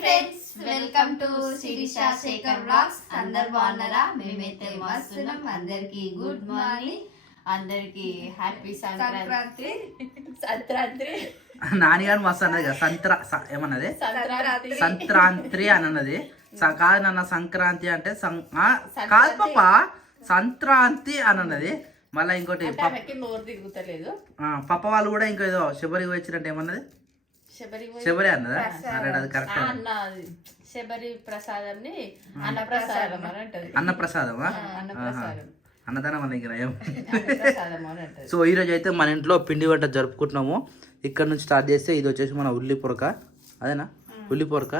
Friends welcome to Shirisha Shekhar blogs అందరు బాగున్నారా? మేమైతే వస్తున్నాం అందరికి గుడ్ మార్నింగ్ అందరికి హ్యాపీ సంక్రాంతి. సంక్రాంతి. నాన్నగారు మస్తు అన్నది కదా. సంత్ర స- ఏమన్నది? సంక్రాంతి. సంక్రాంతి అని అన్నది స- కాదు నాన్న సంక్రాంతి అంటే సం- ఆ, కాదు పాప. సంక్రాంతి అని అన్నది మళ్ళీ ఇంకోటి పప్- ఆమెకి నోరు తిరుగుతలేదు. ఆ, పప్ప వాళ్ళు కూడా ఇంకో ఏదో శబరికి వచ్చినట్టు ఏమన్నది? శబరి అన్నదా? అది కరెక్ట్ అన్న. శబరి ప్రసాదాన్ని అన్న ప్రసాదం అని అంటది. అన్న ప్రసాదమా? అన్న ప్రసాదం. అన్నదానం అని అంటది. సో ఈరోజు అయితే మన ఇంట్లో పిండి వంట జరుపుకుంటున్నాము. ఇక్కడ నుంచి స్టార్ట్ చేస్తే ఇది వచ్చేసి మన ఉల్లి పొరక. అదేనా? ఉల్లి పొరక.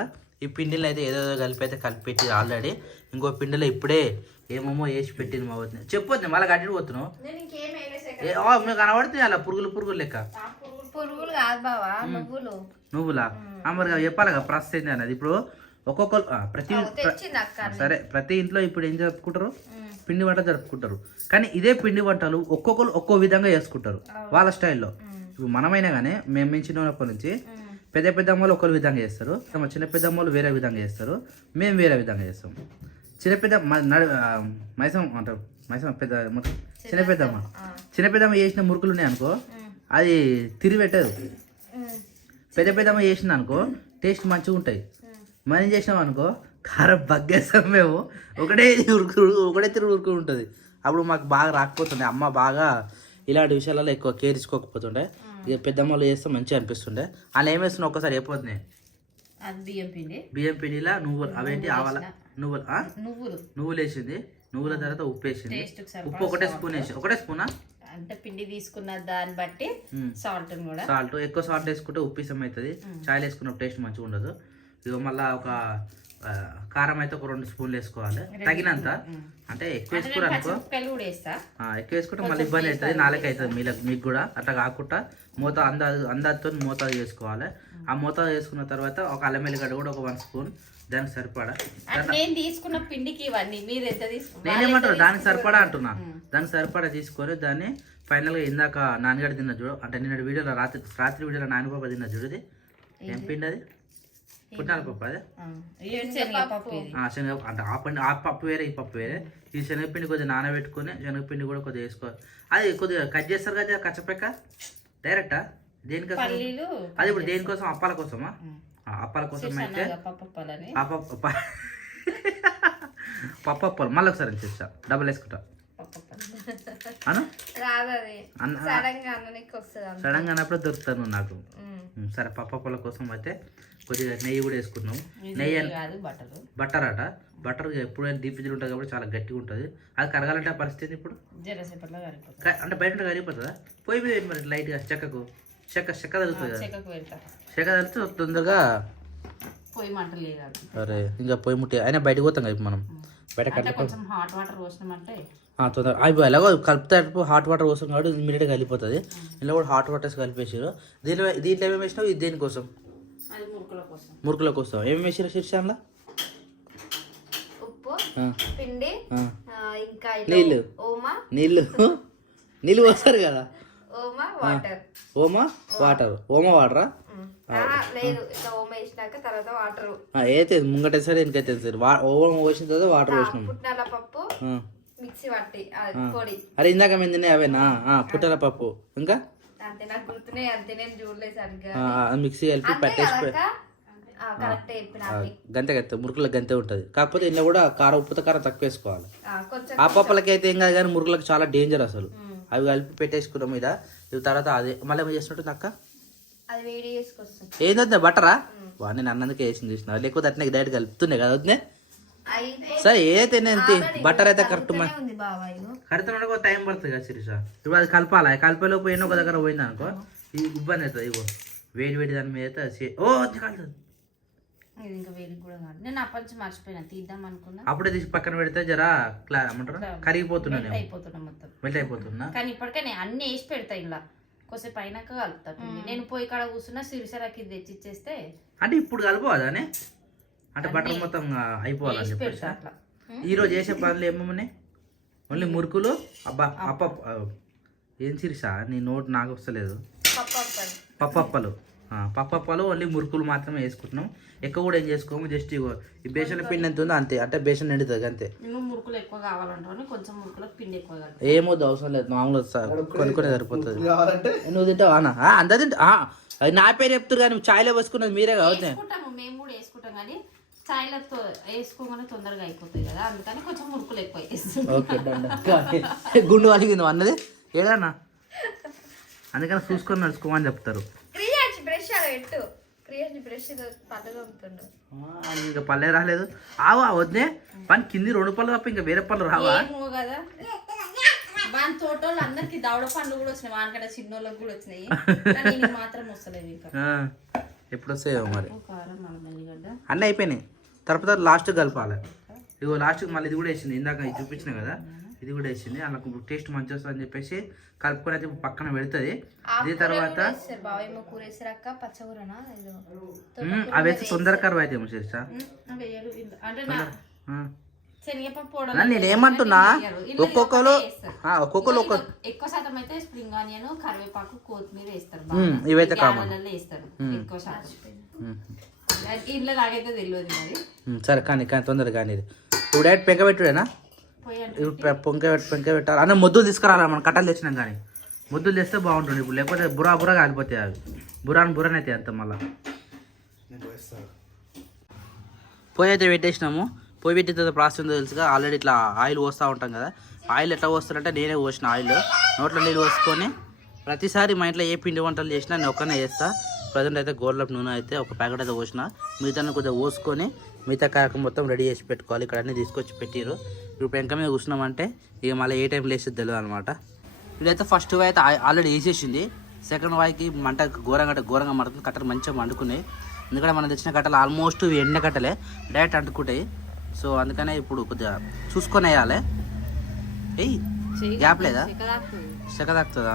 ఈ పిండిలో అయితే ఏదో కలిపి అయితే కలిపి పెట్టి ఆల్రెడీ ఇంకో పిండిలో ఇప్పుడే ఏమేమో వేసి పెట్టింది మా వదిన. చెప్పొద్దు మళ్ళీ కట్టి పోతున్నావు. కనబడుతుంది అలా పురుగులు పురుగులు లెక్క. పురుగులు కాదు బావా నువ్వులు. నువ్వులా? మరి చెప్పాలి కదా ప్రాసెస్ ఏంది అన్నది? ఇప్పుడు ఒక్కొక్కరు ప్రతి సరే ప్రతి ఇంట్లో ఇప్పుడు ఏం జరుపుకుంటారు? పిండి వంట జరుపుకుంటారు. కానీ ఇదే పిండి వంటలు ఒక్కొక్కరు ఒక్కో విధంగా చేసుకుంటారు వాళ్ళ స్టైల్లో. ఇప్పుడు మనమైనా కానీ మేము చిన్నప్పటి నుంచి పెద్ద పెద్ద అమ్మలు ఒకరు విధంగా చేస్తారు చిన్న పెద్ద అమ్మలు వేరే విధంగా చేస్తారు మేము వేరే విధంగా చేస్తాం. చిన్న పెద్ద మైసం అంటారు మైసం పెద్ద? చిన్న పెద్దమ్మ చిన్న పెద్దమ్మ చేసిన మురుకులు ఉన్నాయి అనుకో అది తిరిగి పెట్టదు. పెద్ద పెద్దమ్మ చేసింది అనుకో టేస్ట్ మంచిగా ఉంటాయి. మనం చేసినాం అనుకో కారం బగ్గేస్తాం మేము. ఒకటే ఉరుకు ఒకటే తిరుగు ఉరుకు ఉంటుంది. అప్పుడు మాకు బాగా రాకపోతుండే. అమ్మ బాగా ఇలాంటి విషయాలలో ఎక్కువ కేర్ ఇచ్చుకోకపోతుండే. ఇక పెద్దమ్మలు చేస్తే మంచిగా అనిపిస్తుండే. వాళ్ళు ఏం వేస్తున్నా ఒక్కసారి అయిపోతున్నాయి అది బియ్యం పిండి. బియ్యం పిండిలా నువ్వులు. అవేంటి? ఆవాల నువ్వులు? నువ్వులు నువ్వులు. వేసింది నువ్వుల తర్వాత ఉప్పు వేసింది ఉప్పు ఒకటే స్పూన్ వేసి. ఒకటే స్పూనా? అంటే పిండి తీసుకున్న దాన్ని బట్టి సాల్ట్ కూడా. సాల్ట్. ఎక్కువ సాల్ట్ వేసుకుంటే ఉప్పు ఇసం అవుతుంది చాయ్ వేసుకున్న టేస్ట్ మంచిగా ఉండదు. ఇక మళ్ళీ ఒక కారం అయితే ఒక రెండు స్పూన్లు వేసుకోవాలి. తగినంత. అంటే ఎక్కువ వేసుకురు అనుకో ఎక్కువ వేసుకుంటే మళ్ళీ ఇబ్బంది అవుతుంది. నాలుగు అవుతుంది మీకు మీకు కూడా. అట్లా కాకుండా మూత అందాజు అందాజుతో మోతాదు చేసుకోవాలి. ఆ మోతాదు వేసుకున్న తర్వాత ఒక అల్లం ఎల్లిగడ్డ కూడా ఒక వన్ స్పూన్ దానికి సరిపడా? అంటే నేను తీసుకున్న పిండికి ఇవన్నీ. మీరు ఎంత తీసుకున్నారు? నేనేమంటారు దానికి సరిపడా అంటున్నా. దానికి సరిపడా తీసుకొని దాన్ని ఫైనల్గా ఇందాక నాన్నగడ్డ తిన్న చూడు అంటే నిన్న వీడియోలో రాత్రి రాత్రి వీడియోలో నాన్నపాప తిన్న చూడుది ఏం పిండి అది? పుట్నాల పప్పు అదే? శనగపప్పు. అంటే ఆ పండి ఆ పప్పు వేరే ఈ పప్పు వేరే. ఈ శనగపిండి కొద్దిగా నానబెట్టుకొని శనగపిండి కూడా కొద్దిగా వేసుకోవాలి అది కొద్దిగా కట్ చేస్తారు కదా కచ్చపెక్క? డైరెక్టా? దేనికోసం? పల్లీలు. అది ఇప్పుడు దేనికోసం? అప్పాల కోసమా? ఆ, అప్పాల కోసం అయితే పప్పు అప్పాలు మళ్ళీ ఒకసారి చేస్తా. డబల్ వేసుకుంటా. సడన్గా అన్నప్పుడు దొరుకుతాను నాకు. సరే పప్పు అప్పాల కోసం అయితే కొద్దిగా నెయ్యి కూడా వేసుకున్నాం. నెయ్యి బట్టర్ అట బట్టర్ ఎప్పుడైనా డీప్ ఫ్రిడ్జ్లో ఉంటుంది కాబట్టి చాలా గట్టిగా ఉంటుంది. అది కరగాలంటే పరిస్థితి ఇప్పుడు? అంటే బయట ఉంటే కరిగిపోతుందా? పోయి మరి లైట్గా చెక్కకు. చెక్క చెక్క తగులుతుంది కదా చెక్కకు పెడతా చెక్క తగిలితే తొందరగా పొయ్యి మంటలు లేదు అరే ఇంకా పోయి ముట్టి అయినా బయటకు పోతాం కదా మనం బయట కొంచెం హాట్ వాటర్ పోసినామంటే తొందర అవి ఎలాగో కలిపితే హాట్ వాటర్ కోసం కాబట్టి ఇమీడియట్గా కలిపోతుంది ఇందులో కూడా హాట్ వాటర్స్ కలిపేసారు దీనిలో దీంట్లో ఏమేమి వేసినావు ఇది దేనికోసం మురుకుల కోసం మురుకుల కోసం ఏమేమి వేసారు శీర్షాన్లో ఉప్పు పిండి ఇంకా నీళ్ళు. నీళ్ళు నీళ్ళు పోస్తారు కదా ఓమా వాటర్. ఓమా వాటర్. ఓమా వాటరా? ఉమ్. ఆహా, లేదు ఇట్లా ఓమా వేసినాక తర్వాత వాటర్. అయితే ముంగట సరే వెనకైతే సరే ఓమా పోసిన తర్వాత వాటర్ పోసినాం పుట్నాల పప్పు ఆ. మిక్సీ పట్టి అది పొడి. అరే ఇందాక మేము తిన్నాయి అవేనా? పుట్టల పప్పు. ఇంకా? అంతే నాకు గుర్తున్నాయి అంతే నేను చూడలేదు సరిగ్గా. ఆ, ఆ, మిక్సీ కలిపి పట్టేసి గంతే గంతే మురుకులకు గంతే ఉంటుంది. కాకపోతే ఇందులో కూడా కారం ఉప్పుతో కారం తక్కువ వేసుకోవాలి. ఆ పప్పులకి అయితే ఏం కాదు కానీ మురుకులకు చాలా డేంజర్ అసలు. అవి కలిపి పెట్టేసుకున్నాం మీద ఇవి తర్వాత అదే మళ్ళీ ఏం చేసినట్టు అక్క? అది వేడి చేసుకొస్తాం. ఏందొద్దా బట్టరా? వా నేను అన్నందుకే వేసింది చూసిన లేకపోతే అట్నే డైరెక్ట్ కలుపుతున్నాయి కదా వద్దే సరే ఏదైతే నేను బట్టర్ అయితే కరెక్ట్ ఉంది బాబా ఇగో కడతాను కూడా టైం పడుతుంది కదా శిరీష. ఇప్పుడు అది కలపాలి? కలిపేలోపు ఎన్నో ఒక దగ్గర పోయింది అనుకో ఇది ఇబ్బంది అవుతుంది ఇగో. వేడి వేడి దాని మీద అయితే ఓ అది కాలుతుంది ఇది ఇంకా వేడికి కూడా కాదు. నేను అప్పటి నుంచి మర్చిపోయినా. తీద్దాం అనుకున్నా. అప్పుడే తీసి పక్కన పెడితే జరా క్లా ఏమంటారు? కరిగిపోతున్నా నేను అయిపోతున్నా మొత్తం. మెల్ట్ అయిపోతున్నా కానీ ఇప్పటికే నేను అన్ని వేసి పెడతా ఇలా కొద్దిసేపు అయినాక కలుపుతా పిండి. నేను పోయి కాడ కూర్చున్నా సిరిసరాకి తెచ్చిచ్చేస్తే అంటే ఇప్పుడు కలపవదానే అంటే బట్టర్ మొత్తం అయిపోవాలని చెప్పేసి? ఈ రోజు చేసే పనులు ఏమేమున్నాయి ఓన్లీ మురుకులు? అబ్బా అప్ప. ఏం శిరీష నీ నోట్ నాకు వస్తలేదు. పప్పప్పలు పప్పప్పాలు ఓన్లీ మురుకులు మాత్రమే వేసుకుంటున్నాం. ఎక్కువ కూడా ఏం చేసుకోము జస్ట్ ఇగో ఈ బేసన్ పిండి ఎంత ఉందో అంతే అంటే బేసన్ నిండుతుంది అంతే. మురుకులు ఎక్కువ కావాలంటావు కొంచెం మురుకులకు పిండి ఎక్కువ ఏమొద్దు అవసరం లేదు మామూలుగా స- కొనుక్కొని సరిపోతుంది. కావాలంటే? నువ్వు తింటావా అన్న? ఆ, అంతా తింటా నా పేరు చెప్తారు కానీ చాయ్లో వేసుకున్నది మీరే కావచ్చు. మేము కూడా వేసుకుంటాం కానీ చాయ్లో తో- వేసుకోగానే తొందరగా అయిపోతాయి కదా అందుకని కొంచెం మురుకులు ఎక్కువ వేస్తాం ఓకే. గుండు వాళ్ళకి నువ్వు అన్నది? ఏదన్నా అందుకని చూసుకొని నడుచుకోమని చెప్తారు. పెట్టు. క్రియాన్స్ బ్రష్ తోముతుండు ఆ, ఇంకా పల్లె రాలేదు. ఆవా వద్దే. పని కింది రెండు పళ్ళు తప్ప ఇంకా వేరే పళ్ళు రావా? ఏమో కదా. వాని తోటోళ్ళు అందరికి దవడ పండ్లు కూడా వచ్చినాయి. వానికడ చిన్నోళ్ళకి కూడా వచ్చినాయి. కానీ ఈయనకి మాత్రం వస్తలేదు ఇంకా. ఎప్పుడు వస్తాయో మరి. కారం మన మల్లిగడ్డ. అన్నీ అయిపోయినాయి. తర్వాత లాస్ట్ కలపాలి. ఇగో లాస్ట్కి మళ్ళీ ఇది కూడా వేసింది. ఇందాక ఇది చూపించిన కదా. ఇది కూడా వేసింది. అలా టేస్ట్ మంచిగా వస్తుంది అని చెప్పేసి కలుపుకొని అయితే పక్కన పెడుతుంది. దీని తర్వాత అవి వేస్తే తొందర కరువు అయితే ఏమో చేస్తా. నేను ఏమంటున్నా ఒక్కొక్కరు ఒక్కొక్కరు ఒక్కొక్క ఎక్కువ- శాతం అయితే స్ప్రింగ్ ఆనియన్ కరివేపాకు కొత్తిమీర వేస్తారు ఇవైతే కామన్ వేస్తారు ఎక్కువ శాతం. ఇంట్లో నాకైతే తెలియదు మరి. సరే కానీ కానీ తొందరగా కానీ ఇప్పుడు డైరెక్ట్ పెంక పెట్టుడేనా? పొంక పెట్టు పెంక పెట్టాలి. అన్న ముద్దులు తీసుకురాలి మనం కట్టలు తెచ్చినాం కానీ. ముద్దులు తెస్తే బాగుంటుంది ఇప్పుడు. లేకపోతే బురా బురా కాలిపోతాయి అవి. బురాన్ బురాన్ అయితే అంత మళ్ళా. పొయ్యి అయితే పెట్టేసినాము. పొయ్యి పెట్టిన తర్వాత ప్రాసెస్ ఉందో తెలుసుగా? ఆల్రెడీ ఇట్లా ఆయిల్ పోస్తూ ఉంటాం కదా. ఆయిల్ ఎట్లా పోస్తారంటే నేనే పోసిన ఆయిల్. నోట్లో నీళ్ళు పోసుకొని ప్రతిసారి మా ఇంట్లో ఏ పిండి వంటలు చేసినా నేను ఒక్కనే చేస్తా. ప్రజెంట్ అయితే గోర్లప్ నూనె అయితే ఒక ప్యాకెట్ అయితే పోసిన. మిగతా కొద్దిగా పోసుకొని మిగతా కాక మొత్తం రెడీ చేసి పెట్టుకోవాలి. ఇక్కడ అన్నీ తీసుకొచ్చి పెట్టిరు ఇప్పుడు పెంక మీద కూర్చున్నామంటే ఇక మళ్ళీ ఏ టైం లేసేది తెలియదు అనమాట ఇదైతే ఫస్ట్ వై అయితే ఆల్రెడీ వేసేసింది. సెకండ్ వాయికి మంట ఘోరంగా అంటే ఘోరంగా మడుతుంది. కట్టలు మంచిగా మండుకున్నాయి. ఎందుకంటే మనం తెచ్చిన కట్టలు ఆల్మోస్ట్ ఎండ కట్టలే. డైరెక్ట్ అంటుకుంటాయి. సో అందుకనే ఇప్పుడు కొద్దిగా చూసుకొని వేయాలి. ఎయ్ గ్యాప్ లేదా? చెక్క తాకుతుందా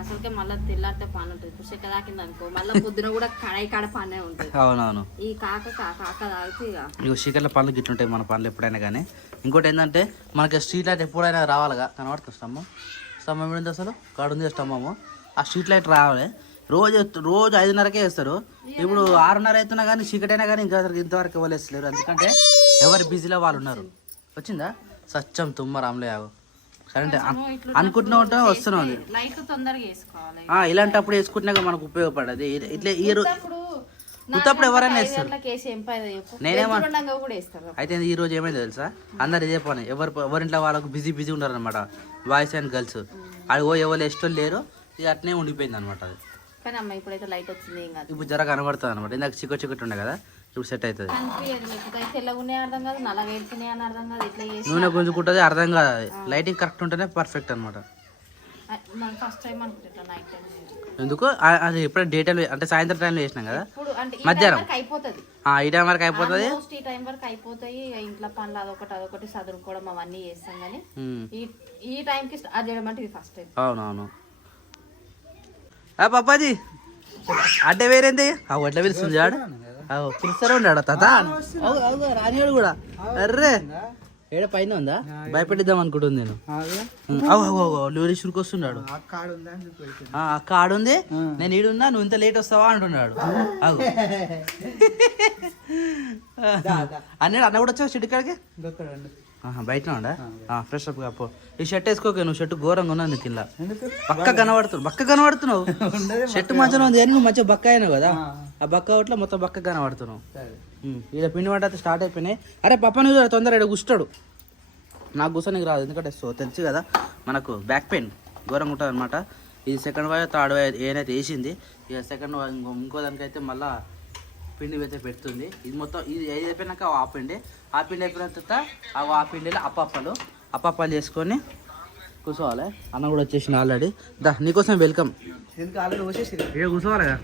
అసలుకే మళ్ళీ తెల్లారితే పని ఉంటుంది. ఇప్పుడు చెక్క తాకింది అనుకో మళ్ళీ పొద్దున కూడా కడాయి కాడ పనే ఉంటుంది. అవునవును. ఈ కాక కాక తాగితే ఇక. ఇక చీకట్ల పనులు గిట్లుంటాయి మన పనులు ఎప్పుడైనా కానీ ఇంకోటి ఏంటంటే మనకి స్ట్రీట్ లైట్ ఎప్పుడైనా రావాలిగా? కనబడుతుంది స్తంభం? స్తంభం ఏంటి అసలు? కాడుంది స్తంభము. ఆ స్ట్రీట్ లైట్ రావాలి. రోజు రోజు ఐదున్నరకే వేస్తారు. ఇప్పుడు ఆరున్నర అవుతున్నా కానీ చీకటి అయినా కానీ ఇంకా ఇంతవరకు ఇవ్వలేస్తలేరు ఎందుకంటే ఎవరి బిజీలో వాళ్ళు ఉన్నారు. వచ్చిందా? సత్యం తుమ్మ ఆగు కరెంట్ అనుకుంటున్నా ఉంటా వస్తున్నావు. లైట్ తొందరగా వేసుకోవాలి. ఆ, ఇలాంటప్పుడు వేసుకుంటున్నాక మనకు ఉపయోగపడదు. ఇట్లా ఈ రో- ఇప్పుడు ఉత్తప్పుడు ఎవరైనా వేస్తారు? నేనేమో అయితే ఈ రోజు ఏమైంది తెలుసా? అందరు ఇదే పని. ఎవరు ఎవరింట్లో వాళ్ళకు బిజీ బిజీ ఉంటారు అనమాట బాయ్స్ అండ్ గర్ల్స్. అది ఓ ఎవరు ఇష్టం లేరు. ఇది అట్నే ఉండిపోయింది అనమాట అది ఇప్పుడు జర కనబడుతుంది అనమాట ఇందాక చిక్క చిక్కటి ఉండే కదా. ఇప్పుడు సెట్ అవుతుంది. నూనె గుంజుకుంటుంది అర్థం కాదు. అది లైటింగ్ కరెక్ట్ ఉంటేనే పర్ఫెక్ట్ అనమాట ఎందుకు? అది ఎప్పుడైనా డే టైం అంటే సాయంత్రం టైంలో చేసినాం కదా? మధ్యాహ్నం. ఈ టైం వరకు అయిపోతుంది? ఈ టైం వరకు అయిపోతాయి. ఇంట్లో పనులు అదొకటి అదొకటి చదువుకోవడం అవన్నీ చేస్తాం కానీ ఈ ఈ టైంకి స్టార్ట్ చేయడం అంటే ఇది ఫస్ట్ అవునవును. ఆ పప్పాజీ. అడ్డే వేరేంది? ఆ వడ్ల పిలుస్తుంది ఆడు పిలుస్తారే ఉన్నాడు తాత? రానివాడు కూడా. అర్రే. ఏడ పైన ఉందా? భయపెట్టిద్దాం అనుకుంటుంది నేను. అవు అవు అవు లోరీ వస్తున్నాడు. ఆ, అక్క ఆడుంది నేను ఈడున్నా నువ్వు ఇంత లేట్ వస్తావా అంటున్నాడు. అవు. అన్నాడు అన్న కూడా వచ్చావు షెడ్ కాడికి? బయట. ఉండా ఫ్రెష్ అప్ కాపో ఈ షర్ట్ వేసుకోక నువ్వు షర్ట్ ఘోరంగా ఉన్నది కింద బక్క కనబడుతున్నావు బక్క కనబడుతున్నావు. షర్ట్ మంచిగా ఉంది నువ్వు మంచిగా బక్క అయినావు కదా. ఆ. బక్క ఒకట్లో మొత్తం బక్క కనబడుతున్నావు. ఇక్కడ పిండి వంట స్టార్ట్ అయిపోయినాయి. అరే పప్ప నువ్వు తొందర ఇక్కడ కూర్చుంటాడు. నాకు కూర్చొని రాదు ఎందుకంటే సో తెలుసు కదా మనకు బ్యాక్ పెయిన్ ఘోరంగా ఉంటుంది అనమాట ఇది సెకండ్ వాయ్ థర్డ్ వాయ్ ఏనైతే వేసింది ఇక సెకండ్ వాయ్ ఇంకో ఇంకో దానికైతే మళ్ళా పిండి అయితే పెడుతుంది. ఇది మొత్తం ఇది ఇది అయిపోయినాక ఆ పిండి. ఆ పిండి అయిపోయిన తర్వాత ఆ ఆ పిండిలో అప్పప్పలు. అప్పప్పాలు చేసుకొని కూర్చోవాలి. అన్న కూడా వచ్చేసిన ఆల్రెడీ దా నీకోసం వెల్కమ్ ఎందుకు ఆల్రెడీ వచ్చేసి ఏ కూర్చోవాలిగా?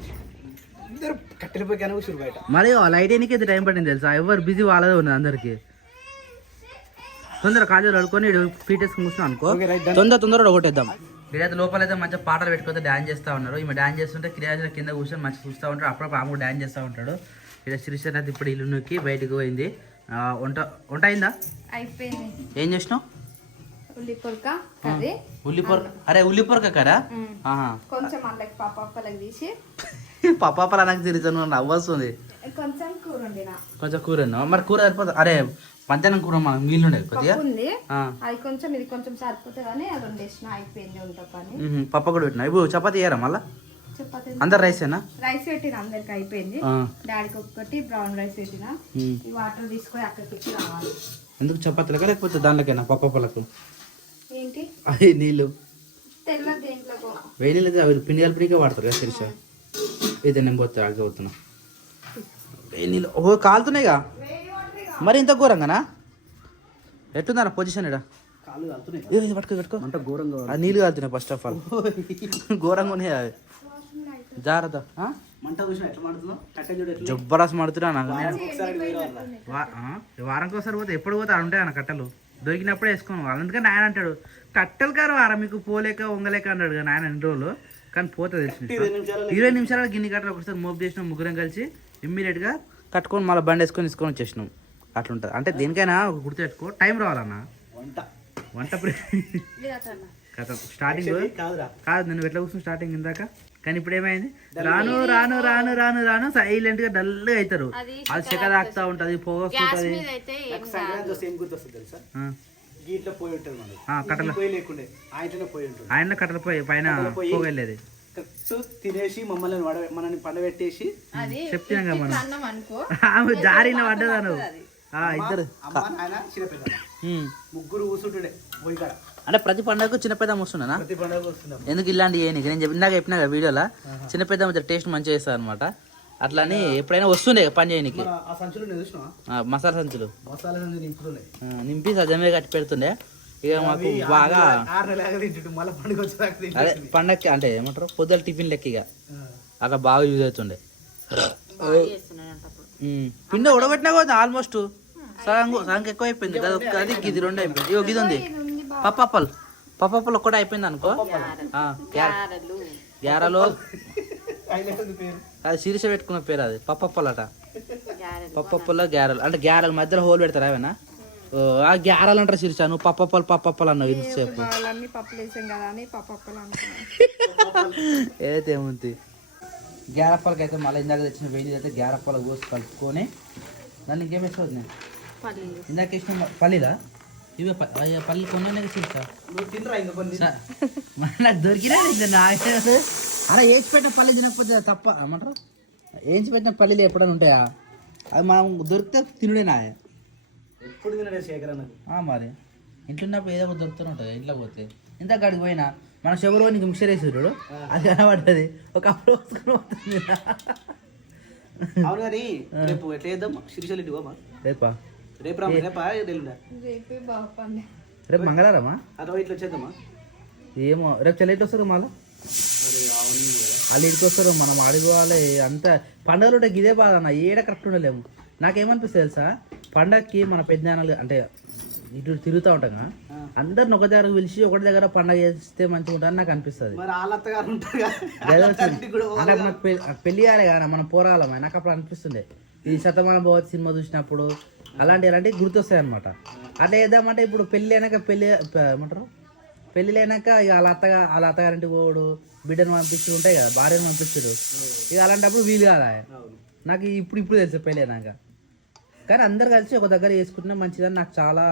మరి లైట్ ఎన్నికి అయితే టైం పట్టింది తెలుసా? ఎవరు బిజీ వాళ్ళదే ఉన్నది అందరికి. తొందర కాజు అడుకొని పీటేసుకుని కూర్చున్నాం అనుకో. తొందర తొందర ఒకటేద్దాం. ఇదైతే లోపల అయితే మంచిగా పాటలు పెట్టుకుంటే డాన్స్ చేస్తూ ఉన్నారు. ఈమె డాన్స్ చేస్తుంటే క్రియాజుల కింద కూర్చొని మంచిగా చూస్తూ ఉంటారు అప్పుడప్పుడు ఆమె కూడా డాన్స్ చేస్తూ ఉంటాడు. ఇక్కడ శ్రీశర్ అయితే ఇప్పుడు ఇల్లు నొక్కి బయటకు పోయింది. వంట వంట అయిందా? అయిపోయింది. ఏం చేసినావు? ఉల్లి పొరక కర్రీ. అరే ఉల్లిపొరక కదా ఆహా. కొంచెం అల్లకి తీసి. నాకు తిరుగుతాను నవ్వు వస్తుంది. కొంచెం కూర కొంచెం కూర? మరి కూర సరిపోతుంది అరే మధ్యాహ్నం కూర మన నీళ్ళు ఉండేది కొద్దిగా పప్పు ఉంది. అది కొంచెం ఇది కొంచెం సరిపోతుంది కానీ అది వండేసిన అయిపోయింది ఉంటా పని. పప్ప కూడా పెట్టినా. ఇప్పుడు చపాతీ చేయరా మళ్ళా? చపాతీ అందరు రైసేనా? రైస్ పెట్టిన అందరికి అయిపోయింది. డాడీకి ఒక్కటి బ్రౌన్ రైస్ పెట్టిన. ఈ వాటర్ తీసుకొని అక్కడికి రావాలి. ఎందుకు చపాతీలకా లేకపోతే దాంట్లోకేనా పప్పలకు? ఏంటి? అది నీళ్ళు. తెల్ల దేంట్లో వేడి నీళ్ళు అవి పిండి కలిపిడికే వాడతారు కదా తెలుసా? ఇది నేను పోతే ఆగిపోతున్నా వేడి నీళ్ళు. ఓ కాలుతున్నాయిగా? మరి ఇంత ఘోరంగానా? ఎట్టుందన్న పొజిషన్ ఇది పట్టుకో పట్టుకో. అంత ఘోరంగా ఆ నీళ్ళు కాలుతున్నాయి ఫస్ట్ ఆఫ్ ఆల్ ఘోరంగా ఉన్నాయి అవి. జాగ్రత్త. జబ్బరాస్ మడుతున్నా నాకు. నేను ఒకసారి వేరే వాళ్ళ వా- ఆ? వారానికి ఒకసారి పోతే ఎప్పుడు పోతే ఉంటాయి అన్న కట్టెలు. దొరికినప్పుడే వేసుకోను. అందుకని ఆయన అంటాడు కట్టెలు కారు వారా మీకు పోలేక వంగలేక అన్నాడు కానీ ఆయన ఎన్ని రోజులు. కానీ పోతే తెలిసింది ఇరవై నిమిషాలు గిన్ని కట్టలు ఒకసారి మోపు చేసినాం ముగ్గురం కలిసి ఇమ్మీడియట్గా కట్టుకొని మళ్ళీ బండి వేసుకొని తీసుకొని వచ్చేసినాం. అట్లుంటుంది. అంటే దేనికైనా ఒక గుర్తు పెట్టుకో. టైం రావాలన్న. వంట. వంట కథ స్టార్టింగ్ కాదురా. కాదు నేను ఎట్లా కూర్చుని స్టార్టింగ్ ఇందాక? కానీ ఇప్పుడు ఏమైంది? రాను రాను రాను రాను రాను సైలెంట్గా డల్గా అవుతారు. అది చెక్క తాకుతా ఉంటది పొగ ఉంటుంది. కట్టెల. ఉంటుంది. ఆయన కట్టెల పోయి పైన. పొగ వెళ్ళేది. తినేసి మమ్మల్ని వడ మనల్ని పండబెట్టేసి అది చెప్తున్నాం కదా మనం. అన్నం అనుకో. ఆమె జారిన పడ్డదాను ఇద్దరు. ముగ్గురు కూర్చుంటుండే పోయి అంటే ప్రతి పండుగకు చిన్న పెద్ద వస్తున్నానా ప్రతి పండుగ వస్తున్నాం ఎందుకు ఇలాంటి చేయని నేను చెప్పి ఇందాక చెప్పినా కదా వీడియోలో చిన్న పెద్ద టేస్ట్ మంచిగా చేస్తారు అనమాట అట్లా అని ఎప్పుడైనా వస్తుండే పని చేయనికి. మసాలా సంచులు. మసాలా సంచులు నింపుతుండే. ఆ, నింపి సజమే కట్టి పెడుతుండే. ఇక మాకు బాగా పండుగ అదే. పండగకి అంటే ఏమంటారు? పొద్దుల టిఫిన్ లెక్క ఇక. అట్లా బాగా యూజ్ అవుతుండే. పిండి ఉడబెట్టినా కదా ఆల్మోస్ట్ సగం సగం ఎక్కువ అయిపోయింది అది ఒక్క- అది ఇది రెండు అయిపోయింది. ఇగో ఇది ఉంది. పప్పప్పలు. పప్పప్పలు ఒక్కటే అయిపోయింది అనుకో. గ్యారలో అది శీర్ష పెట్టుకున్న పేరు అది. పప్పప్పలట. గారెలు. పప్పప్పల్లో గ్యారలు. అంటే గ్యారల మధ్యలో హోల్ పెడతారా ఏమైనా? ఓ, ఆ గ్యారలు అంటారు శీర్ష. నువ్వు పప్పప్పలు పప్పప్పలు అన్నావు ఇంతసేపు. ఏదైతే ఏముంది? గ్యారప్పలకి అయితే మళ్ళీ ఇందాక తెచ్చిన వేడి అయితే గ్యారప్పల కోసి కలుపుకొని దాన్ని ఇంకేం వేసుకోవద్దు నేను? ఇందాక వేసిన పల్లీలా? ఇవే ప- అయ్యా పల్లి కొన్ని? కొన్ని నాకు దొరికినా అలా వేసి పెట్టిన పల్లి తినకపోతే తప్ప ఏమంటారు? వేయించి పెట్టిన పల్లీలు ఎప్పుడైనా ఉంటాయా? అది మనం దొరికితే తినుడే నా ఎప్పుడు తినడే శేఖర్ మరి. ఇంట్లో ఉన్నప్పుడు ఏదో ఒకటి దొరుకుతూనే ఉంటుంది ఇంట్లో పోతే. ఇంత కాడికి పోయినా మన షుగర్ నీకు మిక్సర్ వేసి చూడు. అది కనబడ్డది. ఒక అప్పుడు పోతుంది అవును కానీ రేపు ఎట్లా చేద్దాం? శిరీషాలు ఇంటికి పోమా? రేపా? రేపు రా రేపా? ఎల్లుండా? రేపే మంగళవారమా? అరవై ఇట్లా వచ్చేద్దామా? ఏమో. రేపు చెల్లెట్ వస్తారు మళ్ళీ వాళ్ళు ఇంటికి వస్తారు మనం ఆడుకోవాలి అంత పండుగలు ఉంటే ఇదే బాధ అన్న. ఏడ కరెక్ట్ ఉండలేము. నాకేమనిపిస్తుంది తెలుసా? పండగకి మన పెద్దనాన్నలు అంటే ఇటు తిరుగుతూ ఉంటాం కదా. అందరిని ఒక దగ్గర పిలిచి ఒకటి దగ్గర పండగ చేస్తే మంచిగా ఉంటుందని నాకు అనిపిస్తుంది. పెళ్ళి- కాలే కదా మనం పోరాలమే నాకు అప్పుడు అనిపిస్తుండే. ఈ శతమానం భవతి సినిమా చూసినప్పుడు అలాంటి అలాంటివి గుర్తొస్తాయి అనమాట అట్లా చేద్దామంటే ఇప్పుడు పెళ్ళి అయినాక పెళ్ళి ప- ఏమంటారు? పెళ్ళి అయినాక ఇక వాళ్ళ అత్తగా వాళ్ళ అత్తగారింటికి పోడు బిడ్డను పంపించుడు ఉంటాయి కదా భార్యను పంపించుడు ఇక అలాంటప్పుడు వీలు కాదా నాకు ఇప్పుడు ఇప్పుడు తెలుసు పెళ్ళి అయినాక. కానీ అందరు కలిసి ఒక దగ్గర చేసుకుంటున్నా మంచిదని నాకు చాలా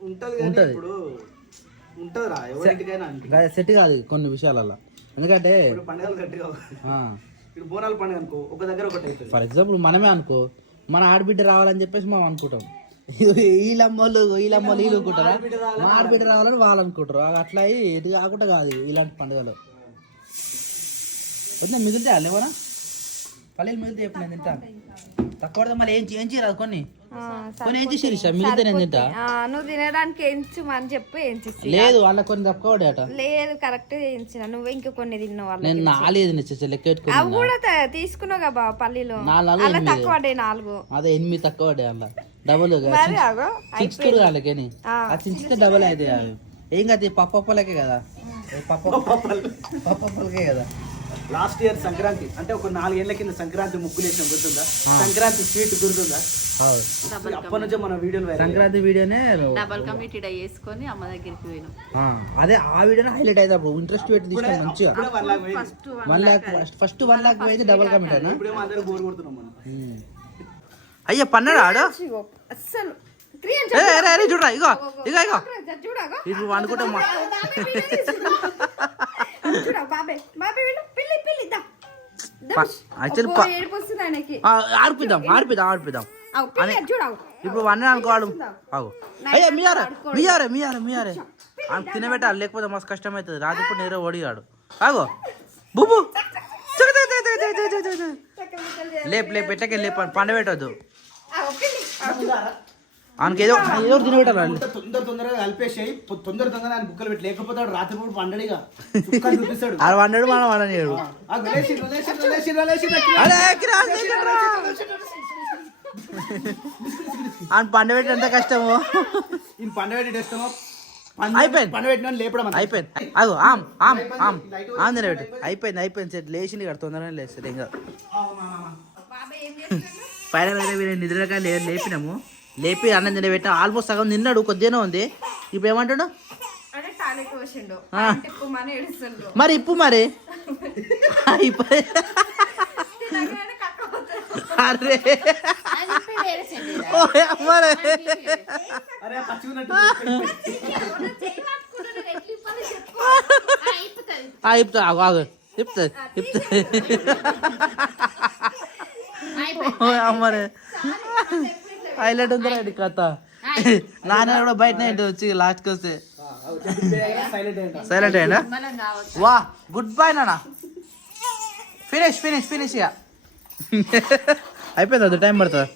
ఉంటది సెట్ కాదు కొన్ని విషయాలలో ఎందుకంటే బోనాల పండుగ అనుకో ఒక దగ్గర ఒకటి ఫర్ ఎగ్జాంపుల్ మనమే అనుకో మన ఆడబిడ్డ రావాలని చెప్పేసి మనం అనుకుంటాం. వీళ్ళమ్మోళ్ళు వీళ్ళమ్మోళ్ళు వీళ్ళు అనుకుంటారా? మా ఆడబిడ్డ రావాలని వాళ్ళు అనుకుంటారు. అట్లా ఇది కాకుండా కాదు ఇలాంటి పండుగలు. మిగిలితే లేవనా? పల్లెలు మిగిలితే చెప్పు నేను తింటా. తక్కువ మళ్ళీ ఏం ఏం చేయరాదు కొన్ని. కొన్ని ఏం చేసేది ఇష్టం? మిగిలితే నేను తింటా. నువ్వు తినడానికి ఎంచమని చెప్పి ఎంచి లేదు వాళ్ళ కొన్ని తక్కువ లేదు కరెక్ట్ చేయించిన నువ్వే ఇంకా కొన్ని తిన్నావు వాళ్ళు నేను నాలుగు నిచ్చే లెక్క పెట్టుకుని అవి కూడా తీసుకున్నావు కదా బావ పల్లీలు. అలా తక్కువ నాలుగు. అదే ఎనిమిది తక్కువ అలా డబుల్ వాళ్ళకేని చించితే డబల్ అయితే ఏం కాదు పప్పప్పలకే కదా. పప్ప పప్పప్పలకే కదా. లాస్ట్ ఇయర్ సంక్రాంతి అంటే ఒక నాలుగేళ్ళ కింద సంక్రాంతి ముగ్గులు వేసిన గుర్తుందా? సంక్రాంతి స్వీట్ గుర్తుందా? అప్పటి నుంచే మన వీడియోలు వైరల్ సంక్రాంతి వీడియోనే డబల్ కమిటీ వేసుకొని అమ్మ దగ్గరికి పోయినాం. ఆ, అదే ఆ వీడియోనే హైలైట్ అయితే అప్పుడు. ఇంట్రెస్ట్ పెట్టి తీసుకుని మంచిగా. ఇప్పుడే one lakh. First one lakh పోయింది డబల్ కమిట్ అయినా ఇప్పుడేమో అందరూ బోర్ కొడుతున్నాం మనం. అయ్యా పన్నాడు ఆడు? అస్సలు. చూడరా ఇగో ఇగో ఇగో. ఇది అనుకుంటే మా ఆడిపిద్దాం ఆడిపిద్దాం ఆడిపిద్దాం. ఇప్పుడు అన్నీ అనుకోవాలి అయ్యా మీయారే మీయారే మీయారే మీయారే ఆమె తినబెట్టాలి లేకపోతే మస్తు కష్టం అవుతుంది రాత్రిపూట నేరే ఓడిగాడు. ఆగో. బుబు లేపు లేపు పెట్టకే లేపు పండబెట్టద్దు. ఆయనకి ఏదో ఏదో తినబెట్టాలి తొందర తొందరగా కలిపేసాయి తొందర తొందరగా ఆయన బుక్కలు పెట్టి లేకపోతే వాడు రాత్రి పూట పండడిగా చుక్కలు చూపిస్తాడు. ఆడు వండాడు మనం వండనియాడు. ఆయన పండబెట్టి ఎంత కష్టమో. ఈయన పండబెట్టి టెస్టమో అయిపోయింది. పండబెట్టిన లేపడం. అయిపోయింది. అగో ఆమ్ ఆమ్ ఆమ్ ఆమ్ తినబెట్టి అయిపోయింది అయిపోయింది. సెట్ లేచింది ఇక్కడ తొందరగా ఇంకా. పైన వేరే వేరే నిద్రగా లేపినాము. లేపి అన్నం తినబెట్టిన ఆల్మోస్ట్ సగం తిన్నాడు కొద్దిగానే ఉంది. ఇప్పుడు ఏమంటాడు మరి ఇప్పు మరి? అరే. ఇప్పుతుంది అమ్మరే హైలైట్ ఉందిరా ఇది కథ. నాన్న కూడా బయట వచ్చి లాస్ట్కి వస్తే. సైలెంట్ అయ్యా వా గుడ్ బై నాన్న. ఫినిష్ ఫినిష్ ఫినిష్ ఇక అయిపోయింది? టైం పడుతుంది?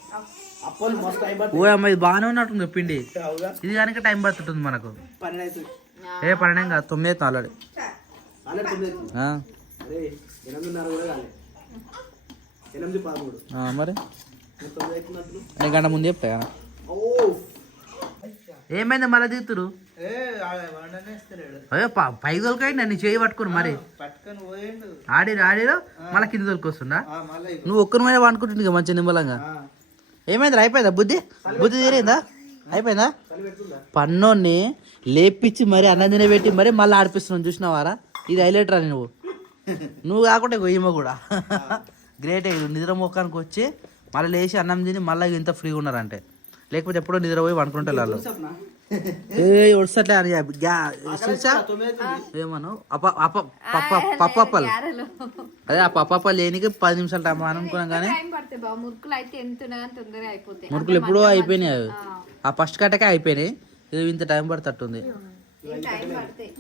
ఓ అమ్మ ఇది బాగానే ఉన్నట్టుంది పిండి. ఇది కనుక టైం పడుతుంటుంది మనకు. ఏ పన్నెండు కాదు తొమ్మిది అవుతుంది ఆల్రెడీ మరి? నేను గంట ముందు చెప్తా కదా. ఓ. ఏమైంది మళ్ళీ దిగుతురు ఏ వండనేస్తలేడు అయ్యో ప- దొరికాయి నన్ను చేయి పట్టుకుని మరి. ఆడిరు ఆడిరు మళ్ళీ కింద దొరికొస్తుందా. నువ్వు ఒక్కరి మీద వండుకుంటుంది మంచి నిమ్మలంగా? ఏమైంది అయిపోయిందా బుద్ధి? బుద్ధి తీరిందా? అయిపోయిందా? పన్నోన్ని లేపించి మరి అన్నం తినబెట్టి మరి మళ్ళీ ఆడిపిస్తున్నావు చూసినావారా? ఇది హైలైట్ రా నువ్వు. నువ్వు కాకుండా గొయ్యమ్మ కూడా. గ్రేట్ నిద్ర మొక్కానికి వచ్చి మళ్ళీ లేచి అన్నం తిని మళ్ళీ ఇంత ఫ్రీగా ఉన్నారంటే. లేకపోతే ఎప్పుడో నిద్ర పోయి వండుకుంటారు వాళ్ళు ఏ ఒడిసట్లే అని చూసా? ఏమను? అదే ఆ పప్పప్పలు లేనికి పది నిమిషాలు టైం అని అనుకున్నాం కానీ మురుకులు ఎప్పుడో అయిపోయినాయి అవి. ఆ. ఫస్ట్ కట్టకే అయిపోయినాయి. ఇది ఇంత టైం పడుతుంది టైం పడతాయి?